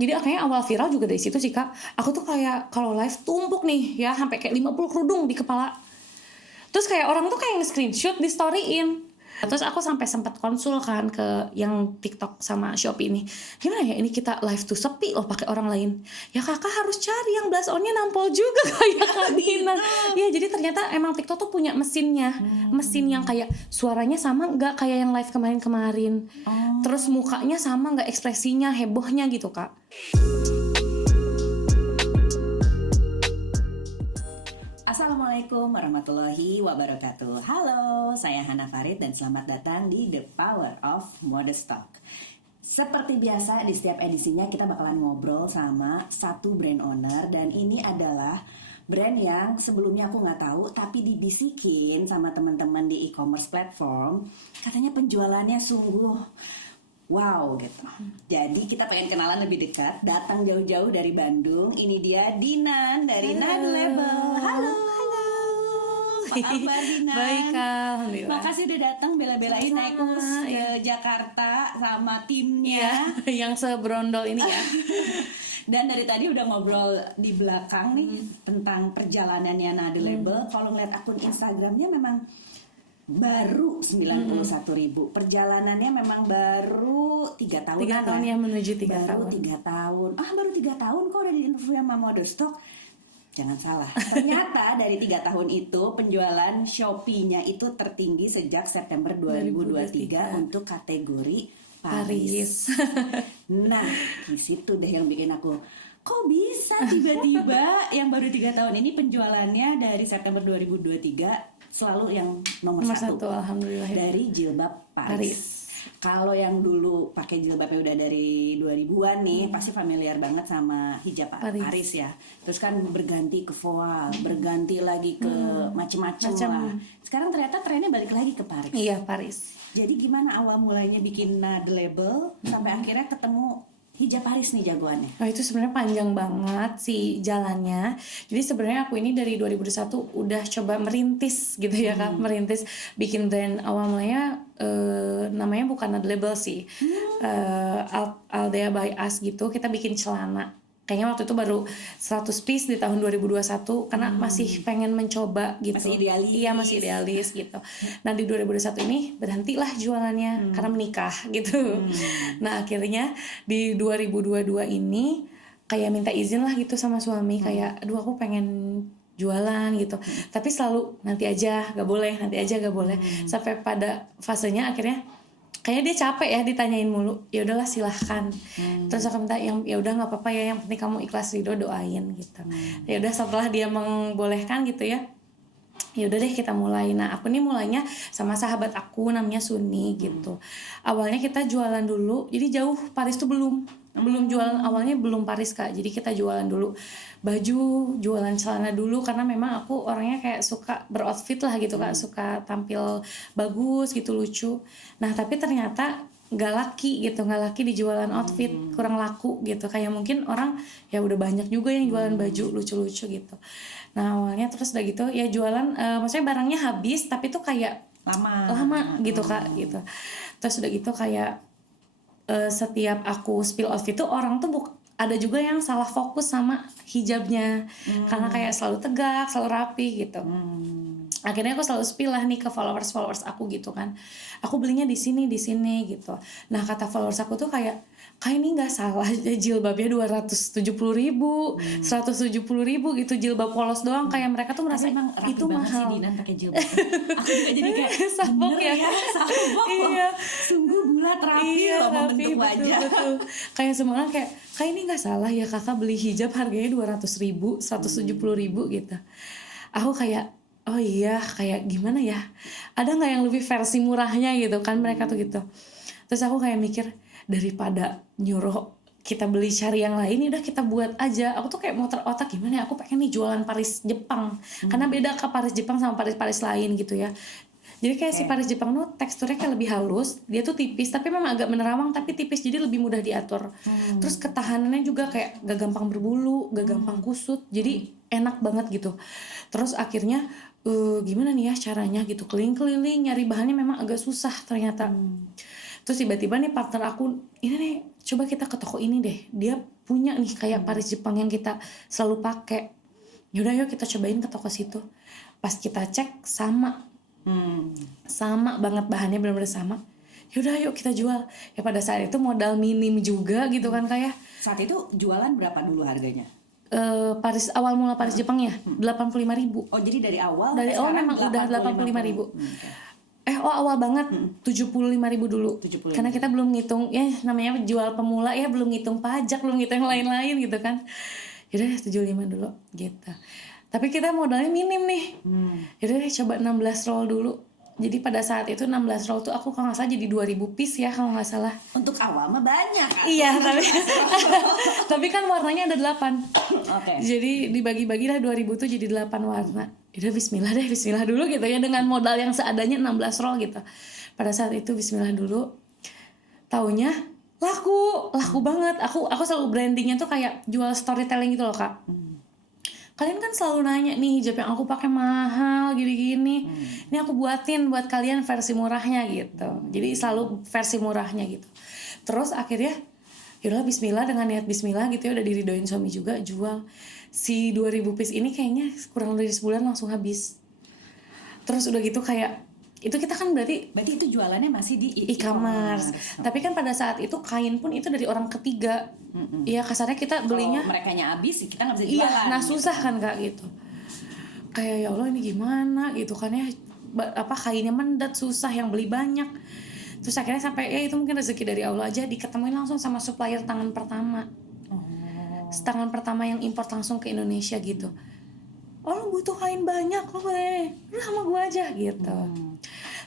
Jadi akhirnya awal viral juga dari situ sih Kak. Aku tuh kayak kalau live tumpuk nih ya, sampai kayak 50 kerudung di kepala. Terus kayak orang tuh kayak nge-screenshot di storyin. Terus aku sampai sempat konsul kan ke yang TikTok sama Shopee ini. Gimana ya ini kita live tuh sepi loh pakai orang lain. Ya kakak harus cari yang blast on-nya nampol juga kayak Kak Dina. Ya jadi ternyata emang TikTok tuh punya mesinnya. Mesin yang kayak suaranya sama nggak kayak yang live kemarin-kemarin. Terus mukanya sama nggak, ekspresinya, hebohnya gitu Kak. Assalamualaikum warahmatullahi wabarakatuh. Halo, saya Hana Farid dan selamat datang di The Power of Modest Talk. Seperti biasa di setiap edisinya kita bakalan ngobrol sama satu brand owner. Dan ini adalah brand yang sebelumnya aku nggak tahu, tapi dibisikin sama teman-teman di e-commerce platform. Katanya penjualannya sungguh wow gitu. Jadi kita pengen kenalan lebih dekat. Datang jauh-jauh dari Bandung. Ini dia Dinan dari Nadel Label. Halo. Apa kabar Dinan? Baik Kak, alhamdulillah. Makasih udah datang bela-belain naik bus ke Jakarta sama timnya. Yang sebrondol ini ya. Dan dari tadi udah ngobrol di belakang nih tentang perjalanannya Nadel Label. Kalau ngeliat akun Instagramnya memang baru 91.000. Perjalanannya memang baru 3 tahun. 3 tahun ya, menuju 3 baru tahun. 3 tahun. Baru 3 tahun kok udah di interview sama Modest Talk. Jangan salah. Ternyata dari 3 tahun itu penjualan Shopee-nya itu tertinggi sejak September 2023 untuk kategori Paris. Nah, di situ deh yang bikin aku kok bisa tiba-tiba yang baru 3 tahun ini penjualannya dari September 2023 selalu yang nomor satu. Alhamdulillah. Dari jilbab Paris. Kalau yang dulu pakai jilbabnya udah dari 2000-an nih, pasti familiar banget sama hijab Paris ya. Terus kan berganti ke voile, berganti lagi ke macem-macem lah. Sekarang ternyata trennya balik lagi ke Paris. Iya, Paris. Jadi gimana awal mulainya bikin Nadel Label sampai akhirnya ketemu hijab Paris nih jagoannya? Oh, itu sebenarnya panjang banget sih jalannya. Jadi sebenarnya aku ini dari 2021 udah coba merintis gitu ya Kak, merintis bikin brand. Awal mulanya namanya bukan Nadel Label sih, Aldea by Us gitu. Kita bikin celana. Kayaknya waktu itu baru 100 piece di tahun 2021 karena masih pengen mencoba gitu. Masih idealis. Iya, masih idealis gitu. Nah, di 2021 ini berhentilah jualannya karena menikah gitu. Nah, akhirnya di 2022 ini kayak minta izin lah gitu sama suami, kayak aduh aku pengen jualan gitu. Tapi selalu nanti aja, gak boleh, nanti aja gak boleh. Sampai pada fasenya akhirnya kayaknya dia capek ya ditanyain mulu. Ya udahlah silahkan. Terus aku minta yang ya udah nggak apa-apa ya, yang penting kamu ikhlas ridho, doain gitu. Ya udah setelah dia membolehkan gitu ya. Ya udah deh kita mulai. Nah aku nih mulainya sama sahabat aku namanya Suni gitu. Awalnya kita jualan dulu. Jadi jauh Paris tuh belum jualan, awalnya belum Paris Kak. Jadi kita jualan dulu baju, jualan celana dulu karena memang aku orangnya kayak suka beroutfit lah gitu Kak, suka tampil bagus gitu, lucu. Nah tapi ternyata nggak laki di jualan outfit, kurang laku gitu. Kayak mungkin orang ya udah banyak juga yang jualan baju lucu-lucu gitu. Nah awalnya terus udah gitu ya jualan, maksudnya barangnya habis tapi tuh kayak lama gitu Kak gitu. Terus udah gitu kayak setiap aku spill outfit tuh orang tuh ada juga yang salah fokus sama hijabnya karena kayak selalu tegak, selalu rapi gitu. Akhirnya aku selalu spill lah nih ke followers aku gitu kan. Aku belinya di sini gitu. Nah kata followers aku tuh kayak ini nggak salah, jilbabnya 270.000, 170.000 gitu, jilbab polos doang. Kayak mereka tuh merasa emang itu mahal. Sih Dinan pakai jilbab. Aku juga jadi kayak sabok ya, sabok. Iya. Sungguh bulat rapi loh membentuk wajah. Betul. Kayak semua orang kayak ini nggak salah ya kakak beli hijab harganya 200.000, 170.000 gitu. Aku kayak oh iya, kayak gimana ya? Ada nggak yang lebih versi murahnya gitu kan mereka tuh gitu. Terus aku kayak mikir daripada nyuruh kita beli cari yang lain, udah kita buat aja. Aku tuh kayak muter otak gimana ya? Aku pengen nih jualan Paris Jepang, karena beda ke Paris Jepang sama Paris lain gitu ya. Jadi kayak si Paris Jepang tuh teksturnya kayak lebih halus, dia tuh tipis tapi memang agak menerawang tapi tipis, jadi lebih mudah diatur. Terus ketahanannya juga kayak gak gampang berbulu, gak gampang kusut, jadi enak banget gitu. Terus akhirnya gimana nih ya caranya gitu, keliling-keliling nyari bahannya memang agak susah ternyata. Terus tiba-tiba nih partner aku, ini nih coba kita ke toko ini deh, dia punya nih kayak Paris Jepang yang kita selalu pakai. Yaudah yuk kita cobain ke toko situ. Pas kita cek sama banget, bahannya benar-benar sama. Yaudah yuk kita jual. Ya pada saat itu modal minim juga gitu kan kayak. Saat itu jualan berapa dulu harganya? Paris awal mula Paris Jepangnya 85.000. Oh jadi dari awal? Dari awal memang udah 85.000. Awal banget 75.000 dulu. 75.000. Karena kita belum ngitung ya namanya jual pemula ya, belum ngitung pajak, belum ngitung yang lain-lain gitu kan. Yaudah 75 dulu gitu. Tapi kita modalnya minim nih. Yaudah deh coba 16 roll dulu. Jadi pada saat itu 16 roll tuh aku kalau nggak salah jadi 2.000 piece ya kalau nggak salah. Untuk awal mah banyak. Iya tapi kan warnanya ada 8. Oke. Jadi dibagi-bagi lah 2.000 tuh jadi 8 warna. Udah bismillah dulu gitu ya, dengan modal yang seadanya 16 roll gitu. Pada saat itu bismillah dulu. Taunya laku banget. Aku selalu brandingnya tuh kayak jual storytelling gitu loh Kak. Kalian kan selalu nanya nih hijab yang aku pakai mahal gini-gini. Ini aku buatin buat kalian versi murahnya gitu. Jadi selalu versi murahnya gitu. Terus akhirnya yaudah bismillah, dengan niat bismillah gitu ya, udah diridoin suami juga, jual. Si 2.000 piece ini kayaknya kurang dari sebulan langsung habis. Terus udah gitu kayak itu kita kan berarti itu jualannya masih di e-commerce. Tapi kan pada saat itu kain pun itu dari orang ketiga. Iya kasarnya kita belinya. Kalau merekanya habis kita nggak bisa jualan. Iya, nah susah kan Kak gitu. Kayak ya Allah ini gimana gitu kan ya, kainnya mendat, susah, yang beli banyak. Terus akhirnya sampai ya itu mungkin rezeki dari Allah aja, diketemuin langsung sama supplier tangan pertama. Tangan pertama yang import langsung ke Indonesia gitu. Oh lu butuh kain banyak, lu sama gue aja gitu.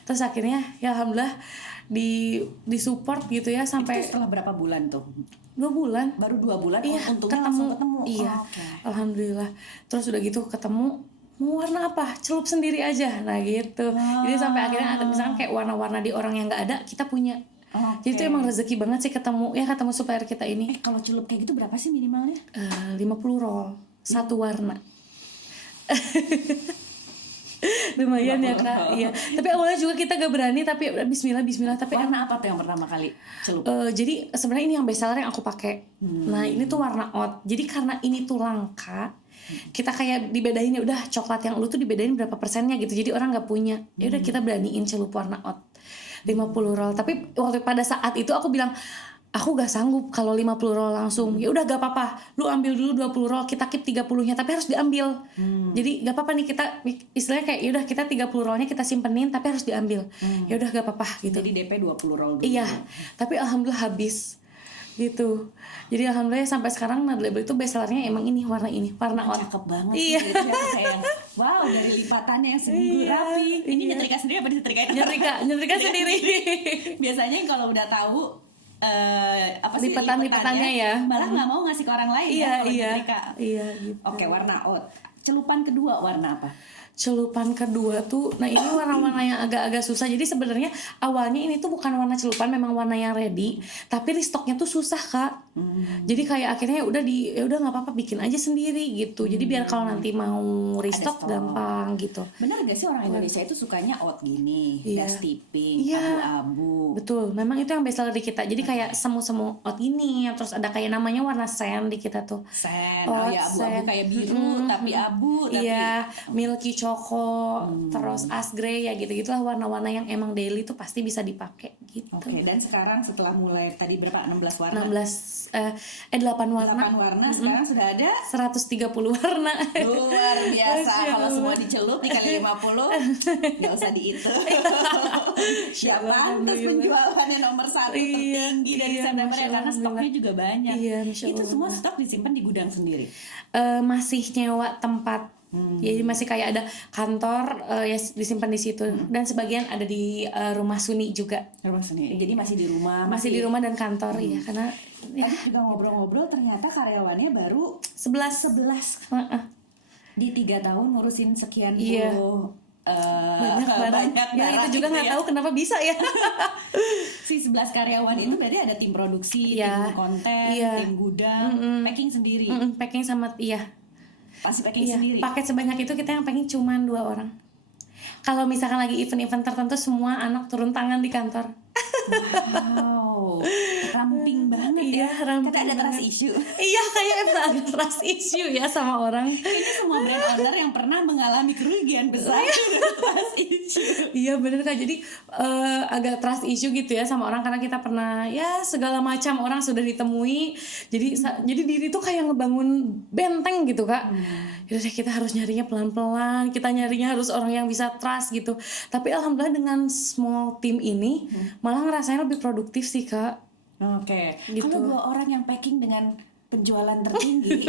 Terus akhirnya ya alhamdulillah di support gitu ya sampai. Itu setelah berapa bulan tuh? 2 bulan. Baru 2 bulan. Iya, untungnya langsung ketemu. Iya. Alhamdulillah. Terus udah gitu ketemu, mau warna apa? Celup sendiri aja. Nah gitu. Jadi sampai akhirnya ada misalkan kayak warna-warna di orang yang nggak ada kita punya. Jadi itu emang rezeki banget sih ketemu supplier kita ini. Kalau celup kayak gitu berapa sih minimalnya? 50 roll satu warna. Lumayan ya Kak. Iya. Tapi awalnya juga kita gak berani, tapi bismillah. Tapi warna apa tuh yang pertama kali celup? Jadi sebenarnya ini yang best seller yang aku pakai. Nah ini tuh warna oat. Jadi karena ini tuh langka, kita kayak dibedain ya udah coklat yang lu tuh dibedain berapa persennya gitu. Jadi orang nggak punya. Ya udah kita beraniin celup warna oat 50 roll. Tapi waktu pada saat itu aku bilang aku gak sanggup kalau 50 roll langsung. Ya udah gak apa-apa, lu ambil dulu 20 roll, kita keep 30-nya, tapi harus diambil. Jadi gak apa-apa nih, kita istilahnya kayak yaudah kita 30 rollnya kita simpenin tapi harus diambil. Ya udah gak apa-apa gitu. Jadi DP 20 roll dulu. Iya, tapi alhamdulillah habis gitu. Jadi alhamdulillah sampai sekarang Nad Label itu best sellernya emang ini, warna oat. Cakep banget. Iya. Kayak wow, dari lipatannya yang sungguh rapi. Ini nyetrika sendiri apa disetrikain? Nyetrika sendiri. Biasanya kalau udah tahu apa sih lipatannya ya, malah nggak mau ngasih ke orang lain. Kalau nyetrika. Iya gitu. Oke, warna oat. Celupan kedua warna apa? Celupan kedua tuh, nah ini warna-warna yang agak-agak susah. Jadi sebenarnya awalnya ini tuh bukan warna celupan, memang warna yang ready, tapi restoknya tuh susah Kak. Jadi kayak akhirnya udah nggak apa-apa bikin aja sendiri gitu. Jadi biar kalau nanti mau restock gampang gitu. Benar gak sih orang Indonesia itu sukanya oat gini, dusty pink, abu-abu. Betul, memang itu yang best seller di kita. Jadi kayak semu-semu oat ini, terus ada kayak namanya warna sand di kita tuh. Sand, abu-abu kayak biru tapi abu. Iya, milky choco, terus ash grey ya gitu-gitulah warna-warna yang emang daily tuh pasti bisa dipakai gitu. Oke, dan sekarang setelah mulai tadi berapa? 16 warna? 8 warna. 8 warna, sekarang sudah ada 130 warna. Luar biasa. Kalau semua dicelup dikali 50 nggak usah dihitung. Siapa terus penjualannya nomor 1 tertinggi dari September ya, karena stoknya juga banyak. Itu semua stok disimpan di gudang sendiri? Masih nyewa tempat. Jadi masih kayak ada kantor ya disimpan di situ, dan sebagian ada di rumah Suni juga. Rumah Suni. Jadi masih di rumah. Masih di rumah dan kantor ya, karena tadi juga ngobrol-ngobrol ternyata karyawannya baru 11. Di 3 tahun ngurusin sekian puluh banyak ya itu juga nggak tahu kenapa bisa ya. Si 11 karyawan itu berarti ada tim produksi, tim konten, tim gudang, packing sendiri. Packing sama pasti packing sendiri. Paket sebanyak itu kita yang packing cuma 2 orang. Kalau misalkan lagi event-event tertentu semua anak turun tangan di kantor. Wow, ramping banget Iya, ya. ramping Kata ada trust banget. issue. Iya, kayak emang agak trust issue ya sama orang. Kayaknya semua brand owner yang pernah mengalami kerugian besar dengan trust issue. Iya bener Kak, jadi agak trust issue gitu ya sama orang karena kita pernah ya segala macam orang sudah ditemui. Jadi diri tuh kayak ngebangun benteng gitu Kak. Yaudah deh, kita harus nyarinya pelan-pelan, kita nyarinya harus orang yang bisa trust gitu. Tapi alhamdulillah dengan small team ini malah ngerasain lebih produktif sih Kak. Oke. Gitu. Kalau 2 orang yang packing dengan penjualan tertinggi,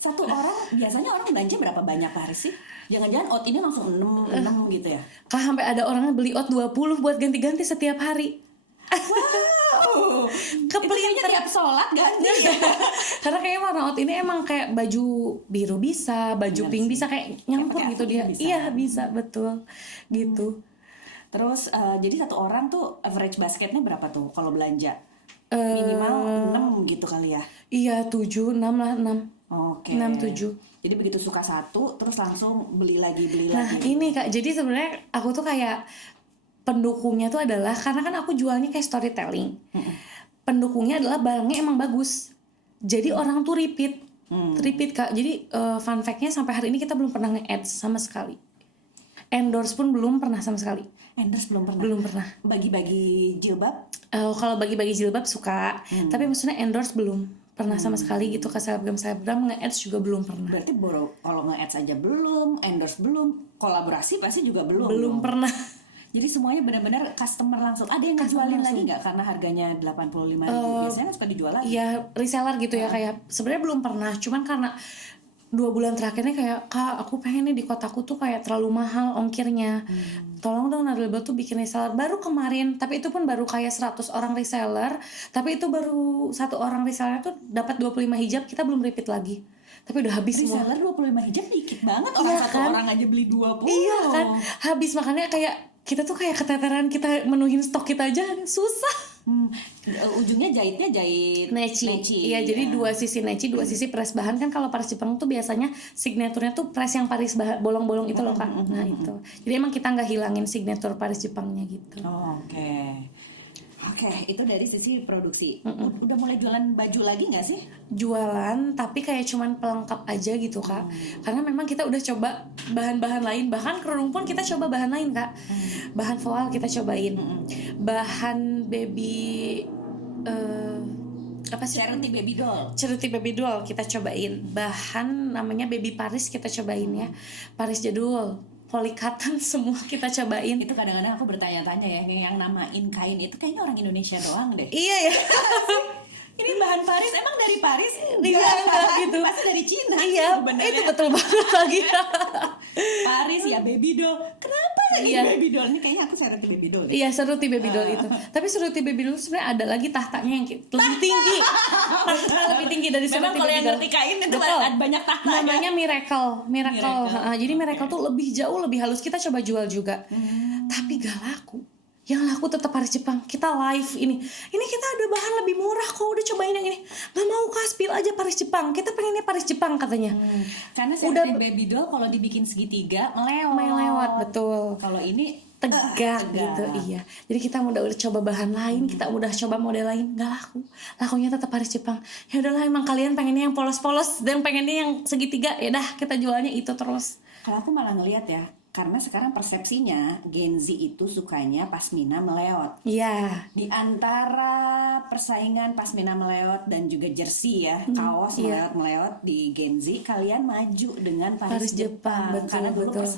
satu orang biasanya orang belanja berapa banyak per hari sih? Jangan-jangan out ini langsung 6 gitu ya? Kak sampai ada orang yang beli out 20 buat ganti-ganti setiap hari. Wow, itu kayaknya tiap sholat ganti ya? Karena kayaknya warna out ini emang kayak baju biru bisa, baju Bener pink sih. bisa kayak nyampur pakai gitu aku dia. bisa. Iya bisa betul gitu. Terus jadi satu orang tuh average basketnya berapa tuh kalau belanja? Minimal 6 gitu kali ya? Iya 7, 6 lah 6. Oke. 6, 7. Jadi begitu suka satu, terus langsung beli lagi. Nah ini Kak, jadi sebenarnya aku tuh kayak pendukungnya tuh adalah karena kan aku jualnya kayak storytelling. Pendukungnya adalah barangnya emang bagus. Jadi orang tuh repeat Kak. Jadi fun fact-nya sampai hari ini kita belum pernah nge-ads sama sekali. Endorse pun belum pernah sama sekali. Endorse belum pernah? Belum pernah. Bagi-bagi jilbab? Kalau bagi-bagi jilbab suka, tapi maksudnya endorse belum pernah sama sekali gitu ke selebgram nge-ads juga belum pernah. Berarti kalau nge-ads aja belum, endorse belum, kolaborasi pasti juga belum. Belum pernah. Jadi semuanya benar-benar customer langsung. Ada yang ngejualin lagi nggak karena harganya 85.000? Biasanya kan suka dijual lagi. Iya reseller gitu ya kayak sebenarnya belum pernah, cuman karena 2 bulan terakhirnya kayak Kak aku pengen nih di kotaku tuh kayak terlalu mahal ongkirnya, tolong dong Nadilba tuh bikin reseller. Baru kemarin, tapi itu pun baru kayak 100 orang reseller, tapi itu baru 1 orang reseller tuh dapat 25 hijab, kita belum repeat lagi, tapi udah habis semua. Reseller 25 hijab dikit banget, orang Iya satu kan? orang aja beli 20. Iya kan, habis, makanya kayak kita tuh kayak keteteran, kita menuhin stok kita aja susah. Ujungnya jahitnya jahit Neci. Iya, jadi 2 sisi neci, 2 sisi press bahan kan. Kalau Paris Jepang tuh biasanya signaturnya tuh press yang Paris bolong-bolong itu loh Kak. Nah itu. Jadi emang kita nggak hilangin signature Paris Jepangnya gitu. Oke, itu dari sisi produksi. Udah mulai jualan baju lagi nggak sih? Jualan, tapi kayak cuman pelengkap aja gitu Kak. Karena memang kita udah coba bahan-bahan lain, bahkan kerudung pun kita coba bahan lain Kak. Bahan voal kita cobain. Bahan baby apa sih? Charity baby doll kita cobain. Bahan namanya baby Paris kita cobain ya. Paris jadul, polikatan semua kita cobain. Itu kadang-kadang aku bertanya-tanya ya, yang namain kain itu kayaknya orang Indonesia doang deh. Iya ya. Ini bahan Paris, emang dari Paris? Iya enggak gitu. Pasti dari Cina. Iya, sebenarnya. itu betul banget lagi. Paris ya baby doll. Kenapa lagi Iya. baby doll? Ini kayaknya aku charity baby doll. Iya, Seruti baby doll itu. Tapi Seruti baby doll sebenarnya ada lagi tahtanya yang lebih tinggi. Tahtanya lebih tinggi dari Memang Seruti kalau baby yang doll. ngerti kain itu Betul. ada banyak tahtanya. Namanya Miracle. Miracle. Jadi Miracle tuh lebih jauh lebih halus. Kita coba jual juga. Tapi gak laku. Yang laku tetap Paris Jepang. Kita live ini kita ada bahan lebih murah kok, udah cobain yang ini. Gak mau Kak, spill aja Paris Jepang. Kita pengennya Paris Jepang katanya. Karena Udah charity baby doll kalau dibikin segitiga melewat. melewat, betul. Kalau ini tegak gitu, iya. Jadi kita udah coba bahan lain, kita udah coba model lain, nggak laku. Lakunya tetap Paris Jepang. Ya udahlah, emang kalian pengennya yang polos-polos dan pengennya yang segitiga, ya dah kita jualnya itu terus. Kalau aku malah ngelihat ya, karena sekarang persepsinya Gen Z itu sukanya pasmina meleot. Iya. Di antara persaingan pasmina meleot dan juga jersey ya, kaos iya. meleot di Gen Z, kalian maju dengan Paris Jepang, betul, karena dulu betul.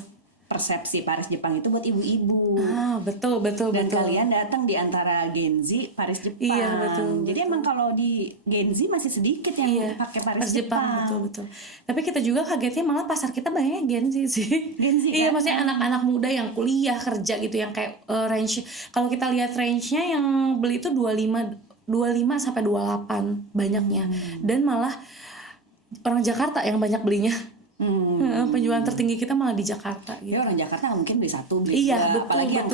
persepsi Paris Jepang itu buat ibu-ibu. Betul. Dan kalian datang di antara Gen Z Paris Jepang. Iya, betul. Jadi emang kalau di Gen Z masih sedikit yang pakai Paris Jepang. Betul. Tapi kita juga kagetnya malah pasar kita banyaknya Gen Z sih. Gen Z, iya, kan? maksudnya anak-anak muda yang kuliah kerja gitu, yang kayak range. Kalau kita lihat range-nya yang beli itu 25 sampai 28 banyaknya. Dan malah orang Jakarta yang banyak belinya. Penjualan tertinggi kita malah di Jakarta gitu. Ya orang Jakarta mungkin beli 1 beli 2, Iya, apalagi yang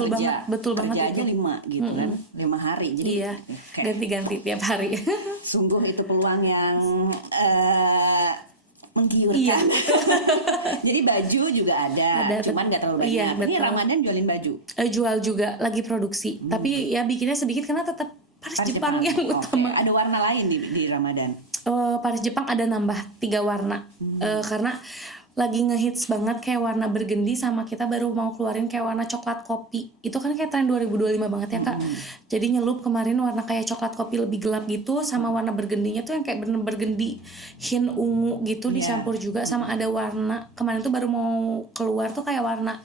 betul kerja banget aja 5 gitu kan, 5 hari. Jadi iya, ganti-ganti tiap hari. sungguh itu peluang yang menggiurkan. Iya. Jadi baju juga ada cuman nggak terlalu banyak. Iya, Ini betul. Ramadan jualin baju. Jual juga, lagi produksi. Tapi ya bikinnya sedikit karena tetap Paris Jepang yang Oke. utama. Ada warna lain di Ramadan. Paris Jepang ada nambah 3 warna. Karena lagi ngehits banget kayak warna burgundy, sama kita baru mau keluarin kayak warna coklat kopi. Itu kan kayak tren 2025 banget ya Kak. Jadi nyelup kemarin warna kayak coklat kopi lebih gelap gitu, sama warna burgundy-nya tuh yang kayak bener burgundy hint ungu gitu dicampur juga, sama ada warna kemarin tuh baru mau keluar tuh kayak warna,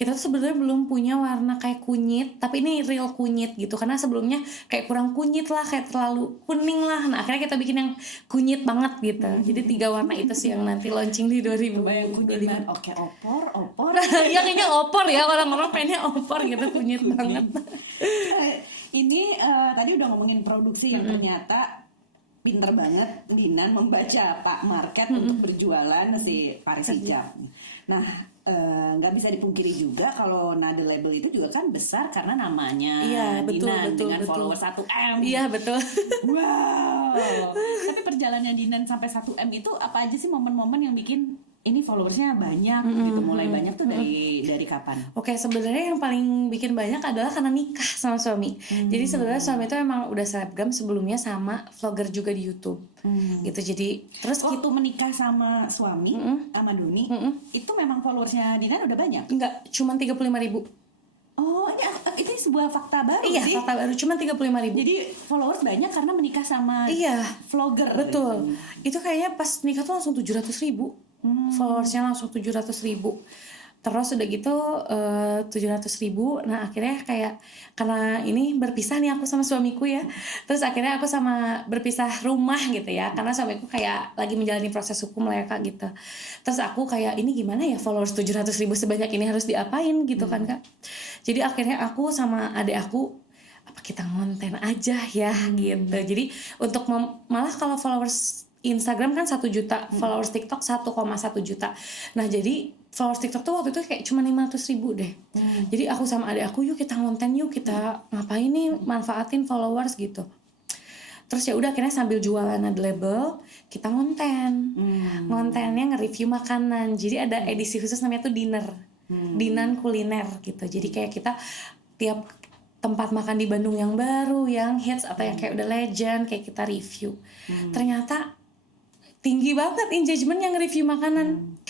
kita tuh sebenarnya belum punya warna kayak kunyit, tapi ini real kunyit gitu, karena sebelumnya kayak kurang kunyit lah, kayak terlalu kuning lah. Nah akhirnya kita bikin yang kunyit banget gitu. Jadi 3 warna itu sih yang nanti launching di 2025. Oke, opor. Ya kayaknya opor ya, orang-orang pengennya opor gitu, kunyit banget. Ini tadi udah ngomongin produksi yang ternyata pinter banget Dinan membaca Pak Market untuk berjualan si Paris Hijab. Nah, nggak bisa dipungkiri juga kalau Nada Label itu juga kan besar karena namanya Dinan dengan follower 1M. Iya betul. Wow. Tapi perjalanannya Dinan sampai 1M itu apa aja sih momen-momen yang bikin ini followersnya banyak gitu, mulai banyak tuh dari kapan? Oke, sebenarnya yang paling bikin banyak adalah karena nikah sama suami. Jadi sebenarnya suami itu emang udah selebgram sebelumnya sama vlogger juga di YouTube. Gitu. Jadi terus waktu menikah sama suami sama Doni, itu memang followersnya Dinan udah banyak? Enggak, cuma 35.000. Oh, ini sebuah fakta baru Iya, sih. fakta baru, cuma 35.000. Jadi followers banyak karena menikah sama vlogger. Betul. Itu kayaknya pas nikah tuh langsung 700.000. Followersnya langsung 700.000. Terus udah gitu 700.000. Nah akhirnya kayak karena ini berpisah nih aku sama suamiku ya. Terus akhirnya aku sama berpisah rumah gitu ya, karena suamiku kayak lagi menjalani proses hukum lah ya Kak gitu. Terus aku kayak ini gimana ya, followers 700.000 sebanyak ini harus diapain gitu kan Kak. Jadi akhirnya aku sama adik aku, apa kita ngonten aja ya gitu. Jadi untuk malah kalau followers Instagram kan 1 juta, followers TikTok 1,1 juta. Nah jadi followers TikTok tuh waktu itu kayak cuma 500.000 deh. Jadi aku sama adik aku, yuk kita ngonten, yuk kita ngapain nih, manfaatin followers gitu. Terus ya udah akhirnya sambil jualan Nada Label kita ngonten. Ngontennya nge-review makanan. Jadi ada edisi khusus namanya tuh dinner. Dinan kuliner gitu. Jadi kayak kita tiap tempat makan di Bandung yang baru, yang hits atau yang kayak udah legend, kayak kita review. Ternyata tinggi banget engagement yang review makanan.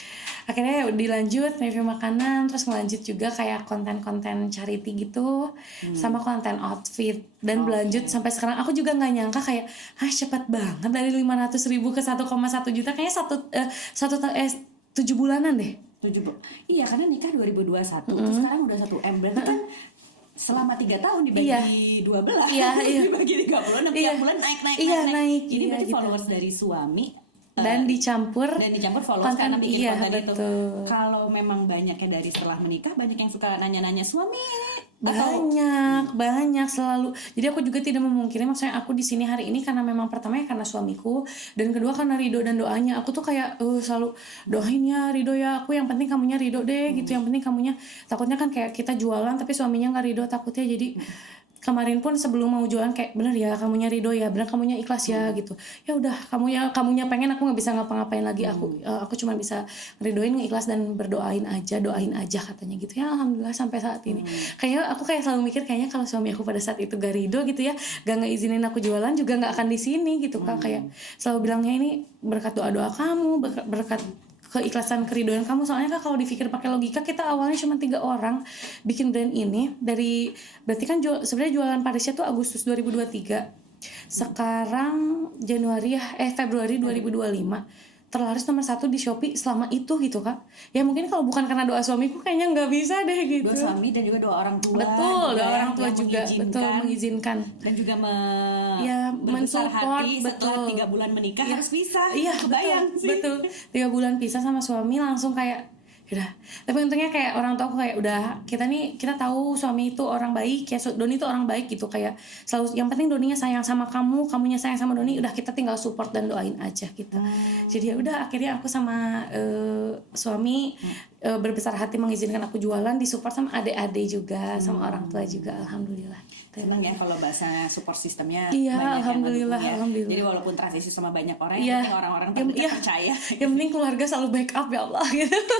Akhirnya dilanjut review makanan, terus ngelanjut juga kayak konten-konten charity gitu, sama konten outfit, dan berlanjut sampai sekarang. Aku juga nggak nyangka kayak, cepat banget dari 500.000 ke 1,1 juta, kayaknya 7 bulanan deh. Iya, karena nikah 2021, terus sekarang udah 1M, berarti kan selama 3 tahun dibagi 12, dibagi 30, tiap bulan naik. Jadi berarti gitu. Followers dari suami dan dicampur followers konten, karena bikin konten itu. betul. Kalau memang banyaknya dari setelah menikah, banyak yang suka nanya-nanya suami banyak selalu. Jadi aku juga tidak memungkiri, maksudnya aku di sini hari ini karena memang pertama ya karena suamiku, dan kedua karena ridho dan doanya. Aku tuh kayak selalu doain ya ridho ya aku, yang penting kamunya ridho deh gitu, yang penting kamunya. Takutnya kan kayak kita jualan tapi suaminya nggak ridho, takutnya. Jadi kemarin pun sebelum mau jualan kayak bener ya kamunya ridho ya, bener kamunya ikhlas ya gitu. Ya udah kamunya pengen, aku nggak bisa ngapa-ngapain lagi. Aku cuma bisa ngeridoin, ngikhlas dan doain aja katanya gitu ya. Alhamdulillah sampai saat ini. Kayaknya aku kayak selalu mikir kayaknya kalau suami aku pada saat itu gak ridho gitu ya, gak ngeizinin aku jualan, juga nggak akan di sini gitu kan. Kayak selalu bilangnya ini berkat doa kamu, berkat keikhlasan, keridoan kamu. Soalnya kan kalau dipikir pakai logika, kita awalnya cuma 3 orang bikin brand ini dari, berarti kan sebenarnya jualan Parisnya tuh Agustus 2023. Sekarang Februari 2025. Terlaris nomor 1 di Shopee selama itu gitu Kak. Ya mungkin kalau bukan karena doa suamiku kayaknya nggak bisa deh gitu. Doa suami dan juga doa orang tua. Betul, doa orang tua juga mengizinkan. Dan juga mensupport hati setelah 3 bulan menikah harus pisah. Iya, kebayang sih. Betul. 3 bulan pisah sama suami langsung kayak udah. Tapi untungnya kayak orang tua aku kayak udah, kita tahu suami itu orang baik ya, Doni itu orang baik gitu, kayak selalu yang penting Doninya sayang sama kamu, kamunya sayang sama Doni, udah kita tinggal support dan doain aja gitu. Jadi ya udah akhirnya aku sama suami berbesar hati mengizinkan aku jualan, disupport sama adik-adik juga, sama orang tua juga, alhamdulillah. Senang ya kalau bahasa support sistemnya Iya, banyak yang alhamdulillah, ngedukung ya. alhamdulillah. Jadi walaupun transisi sama banyak orang, Iya. yang penting orang-orang terdekat Iya. percaya. Yang penting keluarga selalu backup ya Allah gitu.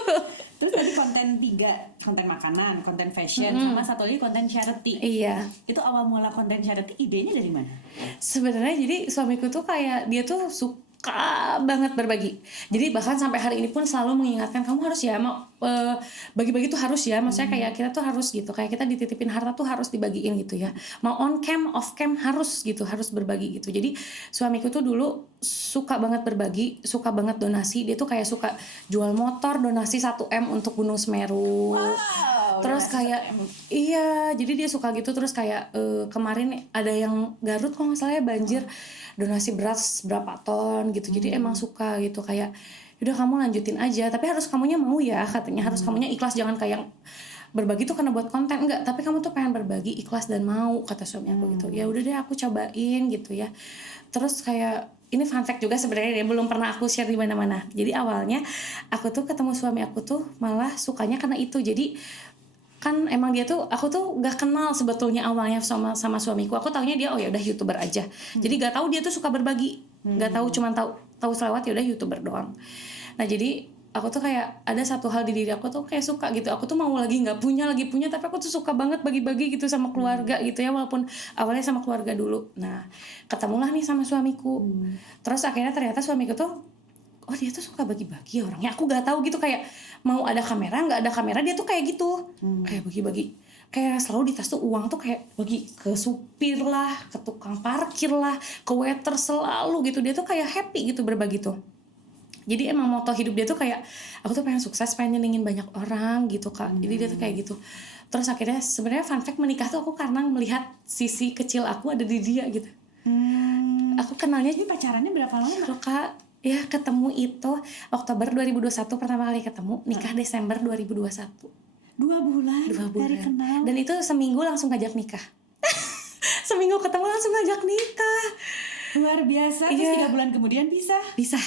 Terus tadi konten 3, konten makanan, konten fashion, sama satu lagi konten charity. Iya. Itu awal mula konten charity, idenya dari mana? Sebenarnya jadi suamiku tuh kayak dia tuh suka banget berbagi. Jadi bahkan sampai hari ini pun selalu mengingatkan kamu harus ya mau bagi-bagi tuh harus ya. Maksudnya kayak kita tuh harus gitu. Kayak kita dititipin harta tuh harus dibagiin gitu ya. Mau on cam, off cam harus gitu, harus berbagi gitu. Jadi suamiku tuh dulu suka banget berbagi, suka banget donasi. Dia tuh kayak suka jual motor, donasi 1M untuk Gunung Semeru. Wow, Terus kayak iya, jadi dia suka gitu. Terus kayak kemarin ada yang Garut kalau nggak salah ya banjir, donasi beras berapa ton gitu. Jadi emang suka gitu kayak udah kamu lanjutin aja, tapi harus kamunya mau ya katanya, harus kamunya ikhlas, jangan kayak berbagi tuh karena buat konten, enggak, tapi kamu tuh pengen berbagi ikhlas dan mau, kata suami aku gitu. Ya udah deh aku cobain gitu ya. Terus kayak ini fun fact juga sebenarnya, belum pernah aku share di mana-mana. Jadi awalnya aku tuh ketemu suami aku tuh malah sukanya karena itu. Jadi kan emang dia tuh, aku tuh gak kenal sebetulnya awalnya sama suamiku. Aku taunya dia oh ya udah YouTuber aja. Jadi gak tahu dia tuh suka berbagi. Gak tahu, cuman tahu selewat ya udah YouTuber doang. Nah jadi aku tuh kayak ada satu hal di diri aku tuh kayak suka gitu. Aku tuh mau lagi punya, tapi aku tuh suka banget bagi-bagi gitu sama keluarga gitu ya, walaupun awalnya sama keluarga dulu. Nah ketemulah nih sama suamiku. Terus akhirnya ternyata suamiku tuh oh dia tuh suka bagi-bagi orangnya. Aku gak tahu gitu, kayak mau ada kamera nggak ada kamera dia tuh kayak gitu. Kayak bagi-bagi, kayak selalu di tas tuh uang tuh kayak bagi ke supir lah, ke tukang parkir lah, ke waiter, selalu gitu. Dia tuh kayak happy gitu berbagi tuh. Jadi emang moto hidup dia tuh kayak aku tuh pengen sukses, pengen nyenengin banyak orang gitu Kak. Jadi dia tuh kayak gitu. Terus akhirnya sebenarnya fun fact menikah tuh aku karena melihat sisi kecil aku ada di dia gitu. Aku kenalnya Ini pacarannya berapa lama? loh Kak, ya ketemu itu Oktober 2021 pertama kali ketemu, nikah Desember 2021. 2 bulan, 2 bulan. dari kenal. Dan itu seminggu langsung ngajak nikah. Seminggu ketemu langsung ngajak nikah. Luar biasa. Terus Iya. 3 bulan kemudian bisa. Bisa.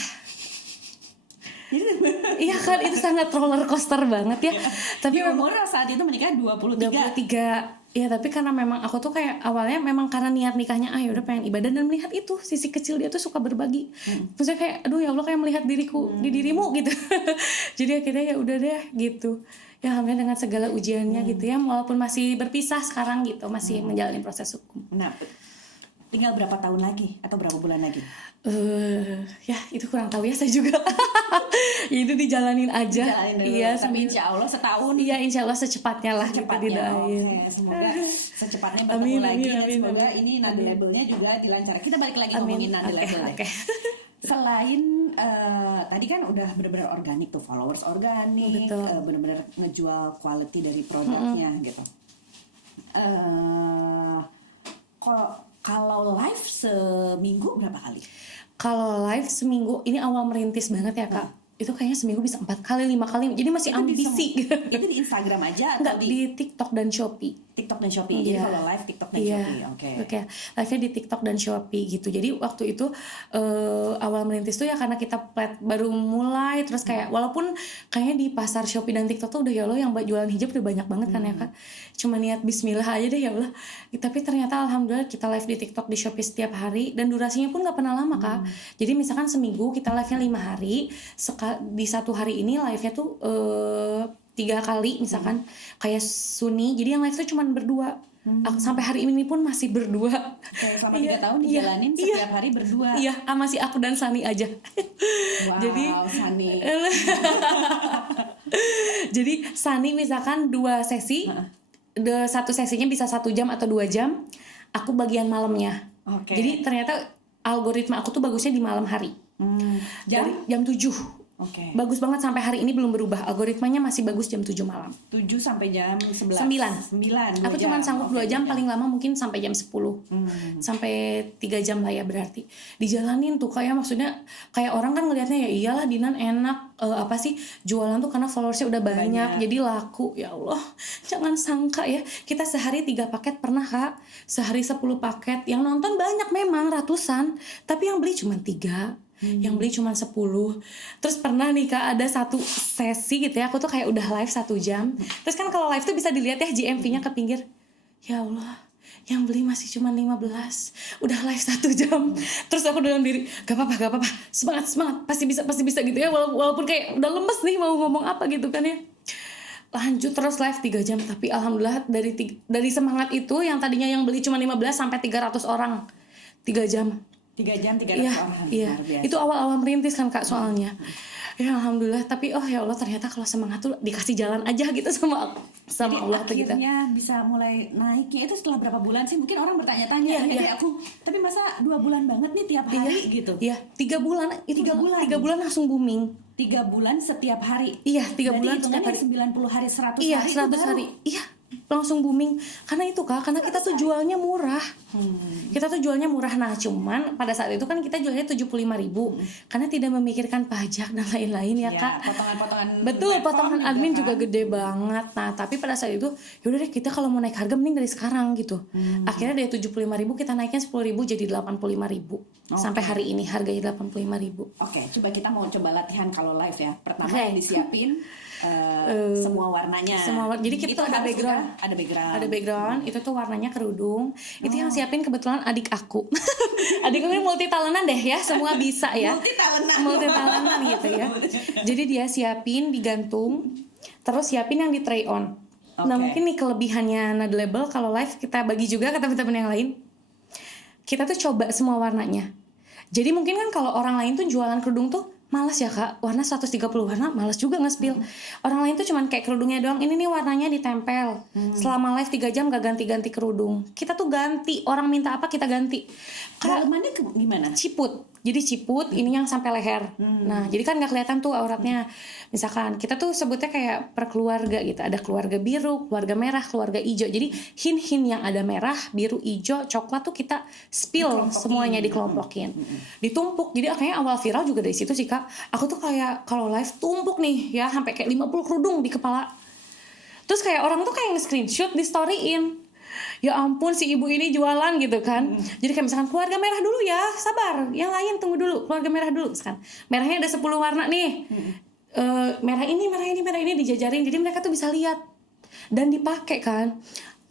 Jadi Iya kan, itu sangat roller coaster banget ya. Tapi di umur saat itu menikah 23. 23. Ya tapi karena memang aku tuh kayak awalnya memang karena niat nikahnya udah pengen ibadah dan melihat itu sisi kecil dia tuh suka berbagi. Maksudnya kayak aduh ya Allah kayak melihat diriku di dirimu gitu. Jadi akhirnya ya udah deh gitu. Ya alhamdulillah dengan segala ujiannya gitu ya, walaupun masih berpisah sekarang gitu, masih menjalani proses hukum. Nah, tinggal berapa tahun lagi atau berapa bulan lagi? Ya itu kurang tahu ya saya juga. Ya itu dijalanin aja. Jalanin dulu. Iya, Tapi insya Allah setahun. Iya insya Allah secepatnya lah gitu Secepatnya. didoain. Oke, semoga secepatnya bertemu Amin, lagi amin, dan amin, semoga amin. ini nadi labelnya juga dilancarkan. Kita balik lagi ngomongin nadi label ya. Oke. Selain tadi kan udah benar-benar organik tuh, followers organik, Betul. benar-benar ngejual quality dari produknya gitu. Kalau live seminggu berapa kali? Kalau live seminggu, ini awal merintis banget ya Kak. Itu kayaknya seminggu bisa 4 kali, 5 kali. Jadi masih Itu di ambisi. Itu di Instagram aja atau Enggak, di TikTok dan Shopee. TikTok dan Shopee? Jadi Iya. kalau live TikTok dan Iya. Shopee, Oke. Live-nya di TikTok dan Shopee gitu. Jadi waktu itu awal merintis tuh ya karena kita baru mulai, terus kayak walaupun kayaknya di pasar Shopee dan TikTok tuh udah ya Allah yang jualan hijab udah banyak banget kan ya Kak. Cuma niat bismillah aja deh ya Allah. Tapi ternyata alhamdulillah kita live di TikTok, di Shopee setiap hari dan durasinya pun nggak pernah lama Kak. Jadi misalkan seminggu kita live-nya 5 hari, di satu hari ini live-nya tuh 3 kali misalkan kayak Suni. Jadi yang live tuh cuma berdua. Sampai hari ini pun masih berdua. Kayak selama 3 Iya, tahun iya, dijalanin iya. setiap hari berdua. Iya, masih aku dan Sani aja. Wow, Jadi Sani. Jadi Sani misalkan 2 sesi, satu sesinya bisa 1 jam atau 2 jam. Aku bagian malamnya. Oke. Jadi ternyata algoritma aku tuh bagusnya di malam hari. Jam? Dari jam 7. Oke. Bagus banget sampai hari ini belum berubah. Algoritmanya masih bagus jam 7 malam. 7 sampai jam 11. 9. Aku cuma sanggup 2 jam, paling lama mungkin sampai jam 10. Sampai 3 jam lah ya berarti. Dijalanin tuh kayak maksudnya kayak orang kan ngelihatnya ya iyalah Dinan enak apa sih jualan tuh karena followersnya udah banyak. Jadi laku. Ya Allah, jangan sangka ya. Kita sehari 3 paket pernah Kak. Sehari 10 paket. Yang nonton banyak memang ratusan, tapi yang beli cuma 3. Yang beli cuma 10. Terus pernah nih Kak ada satu sesi gitu ya, aku tuh kayak udah live 1 jam. Terus kan kalau live tuh bisa dilihat ya GMV-nya ke pinggir. Ya Allah, yang beli masih cuma 15, udah live 1 jam. Terus aku dalam diri, gak apa-apa, semangat, pasti bisa gitu ya, walaupun kayak udah lemes nih mau ngomong apa gitu kan ya. Lanjut terus live 3 jam, tapi alhamdulillah dari semangat itu yang tadinya yang beli cuma 15 sampai 300 orang 3 jam. 3 jam 300 orang. Iya. Itu awal-awal merintis kan Kak soalnya. Ya alhamdulillah, tapi oh ya Allah ternyata kalau semangat tuh dikasih jalan aja gitu sama Jadi Allah tuh kita. akhirnya bisa mulai naiknya itu setelah berapa bulan sih? Mungkin orang bertanya-tanya kayak aku, tapi masa 2 bulan banget nih tiap hari gitu? Iya, 3 bulan itu 3 bulan. 3 bulan langsung booming. 3 bulan setiap hari. Iya, 3 Berarti bulan hitungannya setiap hari. 90 hari 100 Iya, hari 100 itu baru. hari. Iya, langsung booming. Karena itu Kak, karena kita tuh jualnya murah. Kita tuh jualnya murah. Nah, cuman pada saat itu kan kita jualnya 75.000 karena tidak memikirkan pajak dan lain-lain ya, Kak. Potongan-potongan. Betul, platform potongan admin kan. juga gede banget. Nah, tapi pada saat itu yaudah deh kita kalau mau naik harga mending dari sekarang gitu. Akhirnya dari 75.000 kita naiknya 10.000 jadi 85.000. Sampai hari ini harganya 85.000. Oke, kita mau coba latihan kalau live ya. Pertama Oke. yang disiapin semua warnanya. Jadi kita Itu tuh ada harus background. udah ada background. Ada background, itu tuh warnanya kerudung. Itu yang siapin kebetulan adik aku. Adik aku ini multi talentan deh ya, semua bisa ya. Multi talentan gitu ya. Jadi dia siapin digantung, terus siapin yang di tray on. Nah, Oke. mungkin nih kelebihannya Nad Label kalau live kita bagi juga ke teman-teman yang lain. Kita tuh coba semua warnanya. Jadi mungkin kan kalau orang lain tuh jualan kerudung tuh malas ya Kak, warna 130 warna malas juga nge-spill. Orang lain tuh cuman kayak kerudungnya doang, ini nih warnanya ditempel. Selama live 3 jam gak ganti-ganti kerudung. Kita tuh ganti, orang minta apa kita ganti. Kak, Dalemannya gimana? ciput. Jadi ciput ini yang sampai leher. Nah, jadi kan nggak kelihatan tuh auratnya. Misalkan kita tuh sebutnya kayak per keluarga gitu. Ada keluarga biru, keluarga merah, keluarga hijau. Jadi hin-hin yang ada merah, biru, hijau, coklat tuh kita spill semuanya dikelompokin. Ditumpuk. Jadi akhirnya awal viral juga dari situ sih Kak. Aku tuh kayak kalau live tumpuk nih ya sampai kayak 50 kerudung di kepala. Terus kayak orang tuh kayak nge-screenshot di storyin. Ya ampun si ibu ini jualan gitu kan. Jadi kayak misalkan keluarga merah dulu ya, sabar, yang lain tunggu dulu, keluarga merah dulu misalkan. Merahnya ada 10 warna nih. Merah ini dijajarin, jadi mereka tuh bisa lihat dan dipakai kan.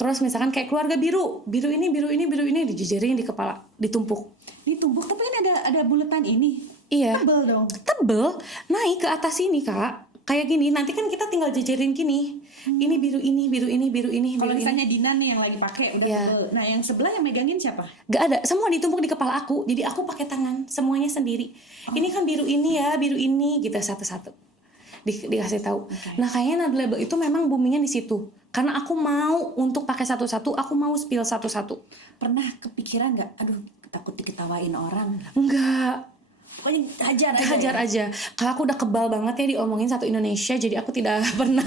Terus misalkan kayak keluarga biru ini dijajarin di kepala, ditumpuk. Ditumpuk tapi ini ada buletan ini. Iya. Tebel dong. Tebel, naik ke atas ini Kak. Kayak gini, nanti kan kita tinggal jajarin gini. Ini biru ini. Kalau misalnya Dinan nih yang lagi pakai udah Iya. tebel. Nah, yang sebelah yang megangin siapa? Gak ada, semua ditumpuk di kepala aku. Jadi aku pakai tangan semuanya sendiri. Ini kan biru ini gitu satu-satu. Dikasih tahu. Nah, kayaknya Nad Label itu memang boomingnya di situ. Karena aku mau untuk pakai satu-satu, aku mau spill satu-satu. Pernah kepikiran nggak? Aduh, takut diketawain orang. Enggak. Pokoknya Hajar aja. Kalau aku udah kebal banget ya diomongin satu Indonesia, jadi aku tidak pernah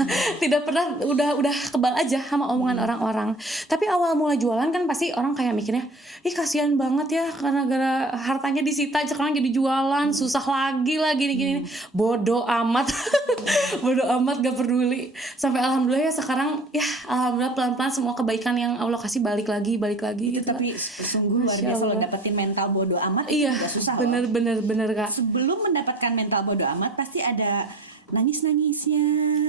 udah kebal aja sama omongan orang-orang. Tapi awal mulai jualan kan pasti orang kayak mikirnya, ih kasihan banget ya karena gara hartanya disita sekarang jadi jualan susah lagi lah gini. Bodoh amat. Bodoh amat, gak peduli. Sampai alhamdulillah ya sekarang ya alhamdulillah pelan-pelan semua kebaikan yang Allah kasih balik lagi gitu. Tapi sungguh luar biasa lo dapetin mental bodoh amat. Iya, Udah susah bener Kak. Sebelum mendapatkan mental bodoh amat pasti ada nangis-nangisnya.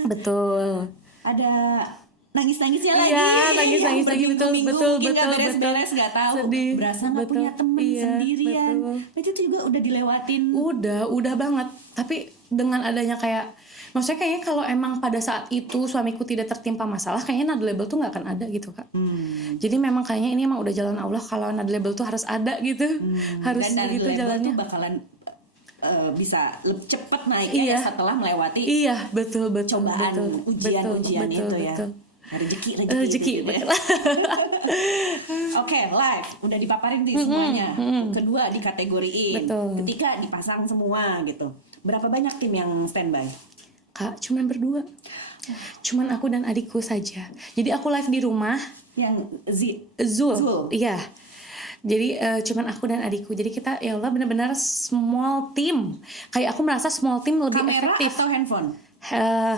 Betul. Ada nangis-nangisnya lagi. Iya, nangis-nangis lagi, betul, mungkin gak beres-beres, gak tahu. Sedih, Berasa gak betul. punya temen Iya, sendirian. betul. Itu juga udah dilewatin. Udah banget. Tapi dengan adanya kayak, maksudnya kayaknya kalau emang pada saat itu suamiku tidak tertimpa masalah, kayaknya Nad Label tuh gak akan ada gitu Kak. Jadi memang kayaknya ini emang udah jalan Allah kalau Nad Label tuh harus ada gitu. Harus Dan gitu Nad Label jalannya. tuh bakalan bisa lebih cepat naiknya setelah melewati Iya, betul. cobaan ujian-ujian itu ya. Betul. Rezeki gitu ya. Oke, live udah dipaparin nih semuanya. Kedua dikategoriin. Betul. Ketiga dipasang semua gitu. Berapa banyak tim yang standby? Kak, cuman berdua. Cuman aku dan adikku saja. Jadi aku live di rumah. Yang Zul. Iya. Jadi cuman aku dan adikku. Jadi kita ya Allah benar-benar small team. Kayak aku merasa small team lebih kamera efektif. atau handphone?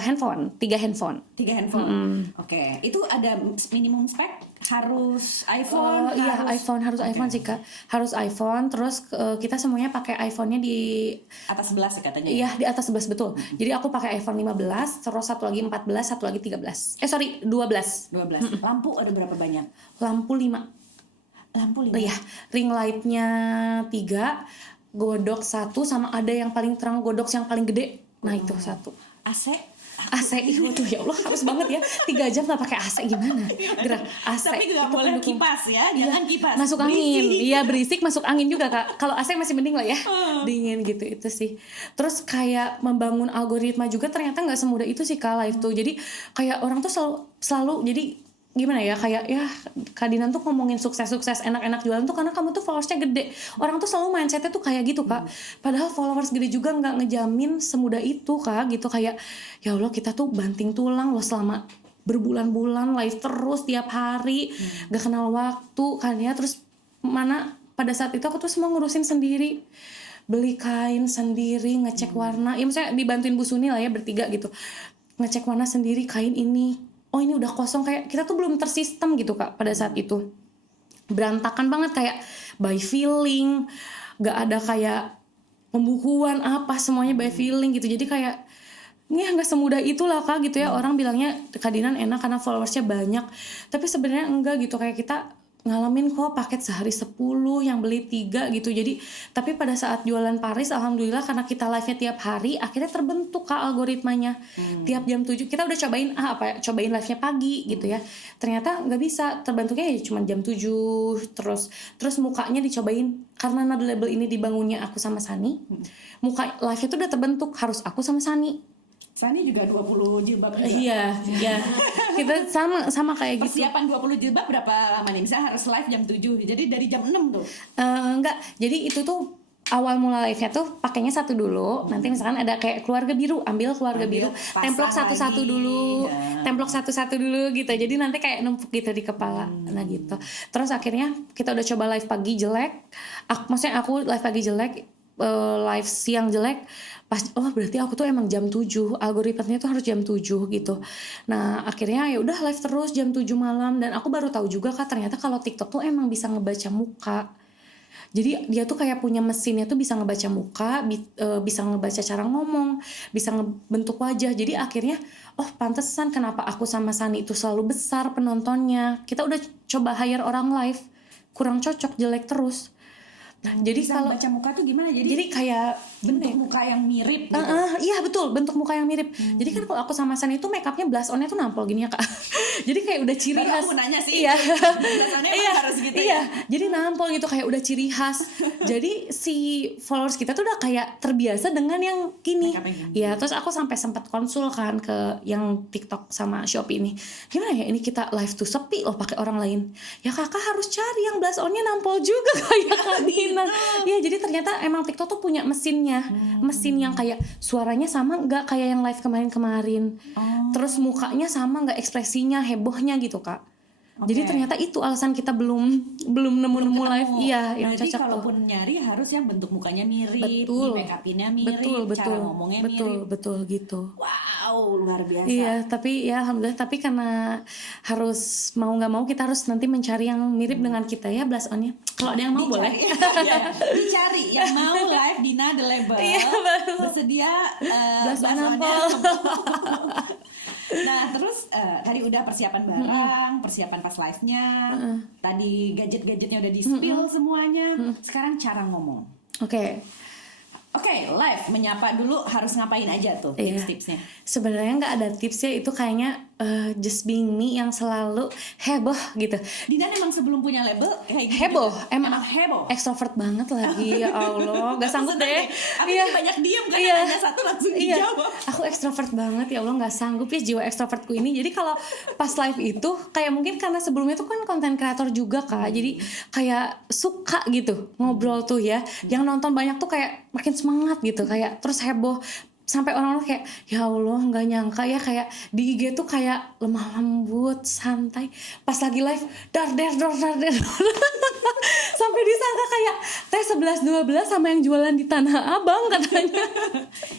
Handphone, 3 handphone. 3 handphone. Oke, itu ada minimum spek? harus iPhone? Iya, harus iPhone sih Kak. Harus iPhone, terus kita semuanya pakai iPhone-nya di atas 11 ya katanya. Iya, di atas 11 betul. Jadi aku pakai iPhone 15, terus satu lagi 14, satu lagi 13. 12. 12. Lampu ada berapa banyak? Lampu 5. Lampu 5. Iya, ring light-nya 3, godok 1, sama ada yang paling terang godok yang paling gede. Nah, itu 1. AC? AC, waduh ya Allah harus banget ya 3 jam nggak pakai AC gimana? Gerak AC. Tapi nggak boleh pendukung. kipas ya, jangan kipas. Masuk angin, iya berisik masuk angin juga Kak. Kalau AC masih mending lah ya, dingin gitu itu sih. Terus kayak membangun algoritma juga ternyata nggak semudah itu sih Kak live tuh. Jadi kayak orang tuh selalu jadi gimana ya, kayak ya Kak Dinan tuh ngomongin sukses enak-enak jualan tuh karena kamu tuh followersnya gede. Orang tuh selalu mindsetnya tuh kayak gitu Kak. Padahal followers gede juga nggak ngejamin semudah itu Kak gitu. Kayak ya Allah kita tuh banting tulang loh selama berbulan-bulan live terus tiap hari, gak kenal waktu kan ya. Terus mana pada saat itu aku tuh semua ngurusin sendiri, beli kain sendiri, ngecek warna ya, misalnya dibantuin Bu Suni lah ya bertiga gitu, ngecek warna sendiri kain ini. Oh ini udah kosong, kayak kita tuh belum tersistem gitu Kak pada saat itu. Berantakan banget kayak by feeling, gak ada kayak pembukuan apa, semuanya by feeling gitu. Jadi kayak ya nggak semudah itulah Kak gitu ya. Orang bilangnya Kak Dinan enak karena followersnya banyak, tapi sebenarnya enggak gitu. Kayak kita ngalamin kok paket sehari 10 yang beli 3 gitu. Jadi tapi pada saat jualan Paris alhamdulillah karena kita live-nya tiap hari akhirnya terbentuk Kak algoritmanya. Tiap jam 7 kita udah cobain live-nya pagi gitu ya. Ternyata nggak bisa, terbentuknya ya cuma jam 7 terus mukanya dicobain karena Nada Label ini dibangunnya aku sama Sani. Muka live-nya tuh udah terbentuk harus aku sama Sani. Sani juga 20 jilbab juga. Iya. Kita sama kayak gitu. Persiapan 20 jilbab berapa lama nih? Misalnya harus live jam 7. Jadi dari jam 6 tuh. Enggak. Jadi itu tuh awal mula live-nya tuh pakainya satu dulu. Nanti misalkan ada kayak keluarga biru, ambil keluarga biru, templok satu-satu dulu. Templok satu-satu dulu gitu. Jadi nanti kayak numpuk gitu di kepala. Nah gitu. Terus akhirnya kita udah coba live pagi jelek. Maksudnya aku live pagi jelek, live siang jelek. Pas berarti aku tuh emang jam 7, algoritmanya tuh harus jam 7 gitu. Nah akhirnya ya udah live terus jam 7 malam. Dan aku baru tahu juga Kak ternyata kalau TikTok tuh emang bisa ngebaca muka. Jadi dia tuh kayak punya mesinnya tuh bisa ngebaca muka, bisa ngebaca cara ngomong, bisa ngebentuk wajah. Jadi akhirnya pantesan kenapa aku sama Sani itu selalu besar penontonnya. Kita udah coba hire orang live, kurang cocok, jelek terus. Nah, jadi kalau baca muka tuh gimana? Jadi kayak bentuk muka yang mirip gitu. Iya betul, bentuk muka yang mirip. Jadi kan kalau aku sama San itu make upnya blush on-nya tuh nampol gini ya Kak. Jadi kayak udah ciri khas. Aku nanya sih. Iya. Blush on-nya harus gitu ya. Jadi nampol gitu kayak udah ciri khas. Jadi si followers kita tuh udah kayak terbiasa dengan yang gini. Iya, terus aku sampai sempat konsul kan ke yang TikTok sama Shopee ini. Gimana ya ini kita live tuh sepi loh pakai orang lain. Ya Kakak harus cari yang blush on-nya nampol juga kayak Kak Dinan. Ya jadi ternyata emang TikTok tuh punya mesinnya. Mesin yang kayak suaranya sama nggak kayak yang live kemarin-kemarin. Terus mukanya sama nggak, ekspresinya, hebohnya gitu Kak. Jadi ternyata itu alasan kita belum nemu live. Iya, yang Jadi cocok kalaupun nyari harus yang bentuk mukanya mirip, betul, di make up-nya mirip, cara ngomongnya mirip. Betul gitu. Wow, luar biasa. Iya, tapi ya alhamdulillah, tapi karena harus mau nggak mau kita harus nanti mencari yang mirip dengan kita ya blush on-nya. Kalau ada yang mau boleh. Dicari yang mau live di Nada Label. Bersedia blush on nampol. Nah terus tadi udah persiapan barang, persiapan pas live-nya, tadi gadget-gadgetnya udah di-spill semuanya. Sekarang cara ngomong. Oke, live menyapa dulu harus ngapain aja tuh tips-tipsnya? Sebenarnya nggak ada tipsnya, itu kayaknya just being me yang selalu heboh gitu. Dinan emang sebelum punya label kayak gitu. Heboh, emang heboh. Ekstrovert banget lagi, ya Allah, nggak sanggup deh. Aku banyak diem kan, nanya satu langsung dijawab. Aku ekstrovert banget, ya Allah nggak sanggup ya jiwa ekstrovertku ini. Jadi kalau pas live itu kayak mungkin karena sebelumnya tuh kan konten kreator juga Kak, jadi kayak suka gitu ngobrol tuh ya. Yang nonton banyak tuh kayak makin semangat gitu, kayak terus heboh. Sampai orang-orang kayak ya Allah nggak nyangka ya, kayak di IG tuh kayak lemah lembut, santai, pas lagi live dar sampai disangka kayak teh 11-12 sama yang jualan di Tanah Abang katanya.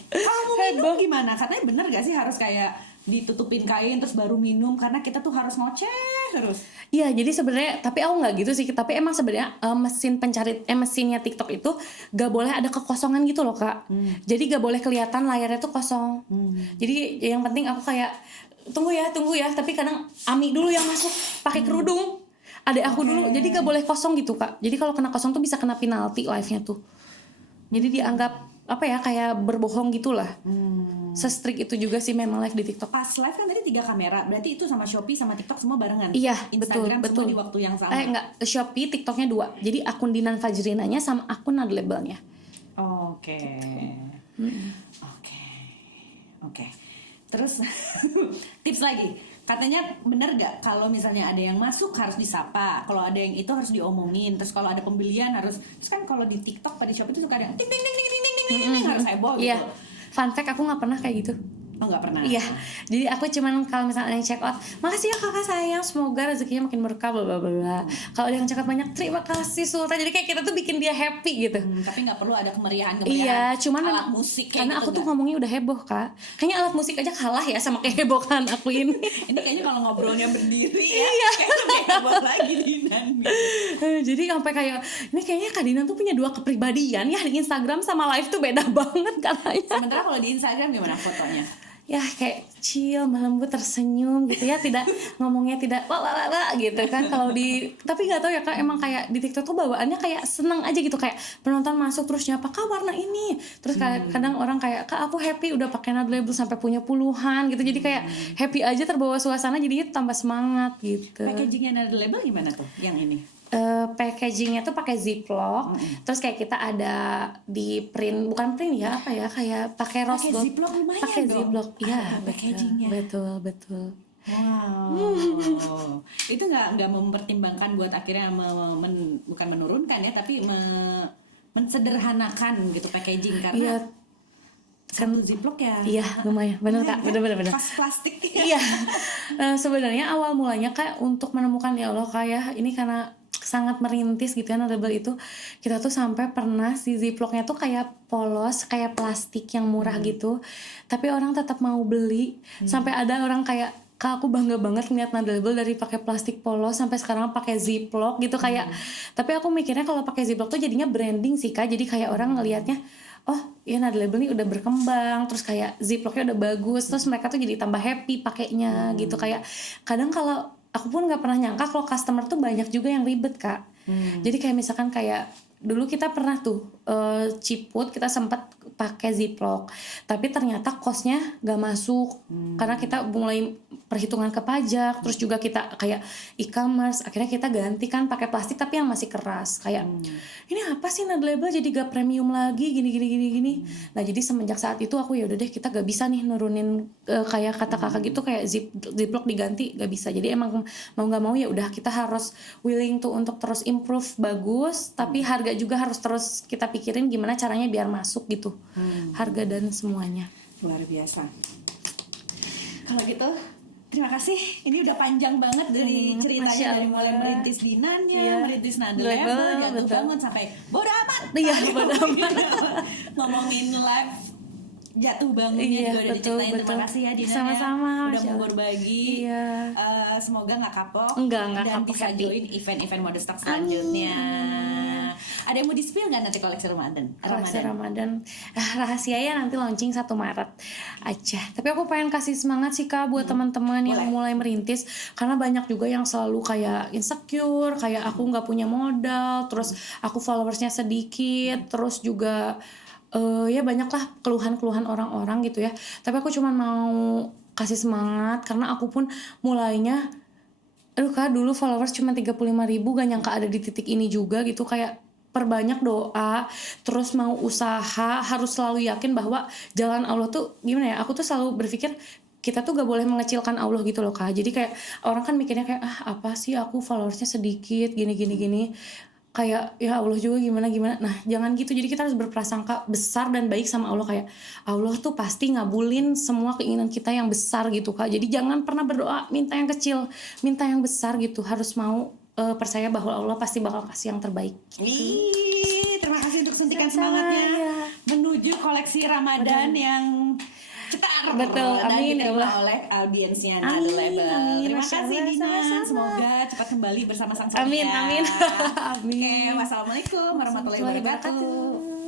Kalau mau minum gimana? Katanya bener gak sih harus kayak ditutupin kain terus baru minum karena kita tuh harus ngoceh terus. Iya, jadi sebenarnya tapi aku nggak gitu sih. Tapi emang sebenarnya mesinnya TikTok itu gak boleh ada kekosongan gitu loh Kak. Jadi gak boleh kelihatan layarnya tuh kosong. Jadi yang penting aku kayak tunggu ya. Tapi kadang Ami dulu yang masuk pakai kerudung. Adek aku dulu. Jadi gak boleh kosong gitu Kak. Jadi kalau kena kosong tuh bisa kena penalti live-nya tuh. Jadi dianggap apa ya kayak berbohong gitulah. Se-strict itu juga sih memang live di TikTok. Pas live kan tadi 3 kamera, berarti itu sama Shopee sama TikTok semua barengan. Iya, Instagram betul. semua di waktu yang sama. Enggak, Shopee, TikToknya 2. Jadi akun Dinan Fajrinanya sama akun Nadlabelnya. Oke. Terus tips lagi. Katanya bener gak kalau misalnya ada yang masuk harus disapa, kalau ada yang itu harus diomongin, terus kalau ada pembelian harus, terus kan kalau di TikTok pada Shopee itu suka ada yang ting ting ting ting ting ting ting ting harus heboh gitu. Iya. Fun fact, aku nggak pernah kayak gitu. Oh nggak pernah. Iya. Jadi aku cuman kalau misalnya ada yang check out, makasih ya kakak sayang, semoga rezekinya makin berkah bla bla bla. Kalau ada yang check out banyak, terima kasih Sultan. Jadi kayak kita tuh bikin dia happy gitu. Tapi nggak perlu ada kemeriahan Iya, cuman alat musik kayak karena gitu aku tuh nggak? ngomongnya udah heboh Kak. Kayaknya alat musik aja kalah ya sama kehebohan aku ini. Ini kayaknya kalau ngobrolnya berdiri ya, kayaknya lebih heboh lagi Dinan. Jadi sampai kayak ini kayaknya Kak Dinan tuh punya 2 kepribadian ya, di Instagram sama live tuh beda banget katanya. Sementara kalau di Instagram gimana fotonya? Ya kayak chill, lembut, tersenyum gitu ya, tidak ngomongnya tidak wah gitu kan. Kalau di tapi nggak tahu ya Kak, emang kayak di TikTok tuh bawaannya kayak seneng aja gitu, kayak penonton masuk terus nyapa Kak warna ini, terus kadang orang kayak Kak aku happy udah pakai Nadlabel sampai punya puluhan gitu, jadi kayak happy aja, terbawa suasana, jadi tambah semangat gitu. Packagingnya Nadlabel gimana tuh yang ini? Packagingnya tuh pakai ziplock, terus kayak kita ada di print, bukan print ya, apa ya, kayak pakai rose Pakai gold. ziplock lumayan Pakai dong. ziplock, iya, Packagingnya. betul. Wow. Itu nggak mempertimbangkan buat akhirnya bukan menurunkan ya, tapi mensederhanakan gitu packaging karena Iya, satu ziplock ya. iya lumayan, bener Kak, bener. Pas plastik. Iya, sebenarnya awal mulanya Kak untuk menemukan ya Allah kayak ini karena sangat merintis gitu ya Nadlabel itu, kita tuh sampai pernah si ziplocknya tuh kayak polos, kayak plastik yang murah gitu, tapi orang tetap mau beli. Sampai ada orang kayak Kak aku bangga banget ngeliat Nadlabel dari pakai plastik polos sampai sekarang pakai ziplock gitu kayak. Tapi aku mikirnya kalau pakai ziplock tuh jadinya branding sih Kak, jadi kayak orang ngelihatnya oh ya Nadlabel nih udah berkembang, terus kayak ziplocknya udah bagus, terus mereka tuh jadi tambah happy pakainya gitu. Kayak kadang kalau aku pun nggak pernah nyangka kalau customer tuh banyak juga yang ribet Kak. Jadi kayak misalkan kayak dulu kita pernah tuh Ciput kita sempat pakai ziplock, tapi ternyata costnya nggak masuk karena kita mulai perhitungan ke pajak, terus juga kita kayak e-commerce, akhirnya kita ganti kan pakai plastik tapi yang masih keras. Kayak ini apa sih Nadlabel jadi gak premium lagi gini. Nah jadi semenjak saat itu aku ya udah deh, kita gak bisa nih nurunin kayak kata kakak gitu, kayak ziplock diganti gak bisa. Jadi emang mau nggak mau ya udah kita harus willing tuh untuk terus improve bagus, tapi harga juga harus terus kita pikirin gimana caranya biar masuk gitu, harga dan semuanya. Luar biasa. Kalau gitu terima kasih. Ini udah panjang banget dari ceritanya, dari mulai merintis Dinannya, merintis Nadlabel, jatuh bangun sampai bodo amat. Iya, bodo amat. Ngomongin live jatuh bangunnya juga udah diceritain. Terima kasih ya Dinan, sama-sama, udah mau berbagi. Iya. Semoga nggak kapok Enggak dan kapok, bisa happy. join event-event Modestock selanjutnya. Ada yang mau di-spill nggak nanti koleksi Ramadan? Koleksi Ramadan rahasia ya, nanti launching 1 Maret aja. Tapi aku pengen kasih semangat sih Kak buat teman-teman yang mulai merintis, karena banyak juga yang selalu kayak insecure, kayak aku nggak punya modal, terus aku followersnya sedikit, terus juga ya banyaklah keluhan-keluhan orang-orang gitu ya. Tapi aku cuma mau kasih semangat karena aku pun mulainya aduh Kak, dulu followers cuma 35.000, gak nyangka ada di titik ini juga gitu. Kayak perbanyak doa, terus mau usaha, harus selalu yakin bahwa jalan Allah tuh gimana ya, aku tuh selalu berpikir kita tuh gak boleh mengecilkan Allah gitu loh Kak. Jadi kayak orang kan mikirnya kayak apa sih aku followersnya sedikit gini, kayak ya Allah juga gimana. Nah jangan gitu, jadi kita harus berprasangka besar dan baik sama Allah, kayak Allah tuh pasti ngabulin semua keinginan kita yang besar gitu Kak. Jadi jangan pernah berdoa minta yang kecil, minta yang besar gitu, harus mau percaya bahwa Allah pasti bakal kasih yang terbaik. Terima kasih untuk suntikan semangatnya menuju koleksi Ramadan yang cetar. Betul, dan amin, ya diterima Allah. oleh audiensnya Amin, Nado Label. amin, Terima Masya kasih Allah, Dina, sama-sama. semoga cepat kembali bersama sang suami Amin, ya. amin. Amin. Oke, wassalamualaikum warahmatullahi Warahmatullahi wabarakatuh. wabarakatuh.